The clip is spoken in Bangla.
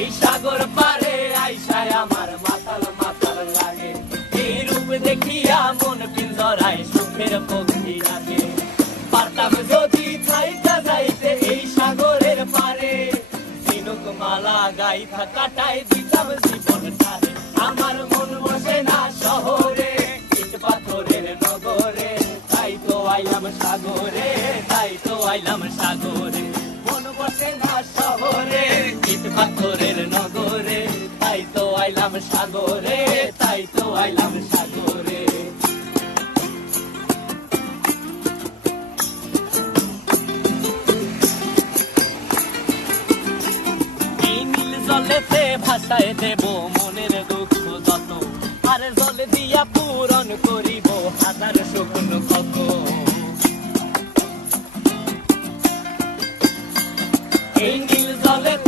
এই সাগর পারে আইসায় আমার মাতাল মাতাল লাগে। এই রূপ দেখিয়া মন পিঞ্জরায় সুখের পক্ষী ডাকে। পারতাম যদি থাইকা যাইতে এই সাগরের পারে, ঝিনুক মালা গাইথা কাটায় দিতাম জীবনটারে। আমার মন বসে না শহরে, ইট পাথরের নগরে, তাই তো আইলাম সাগরে, তাই তো আইলাম সাগরে। মন বসে না শহরে, ইট পাথরের নগরে, তাই তো আইলাম সাগরে, তাই তো আইলাম সাগরে। এই নীল জলেতে ভাসায় দেব মনের দুঃখ যত, আর জল দিয়া পূরণ করিব হাজার শুকনো ক্ষত। এই নীল জলেতে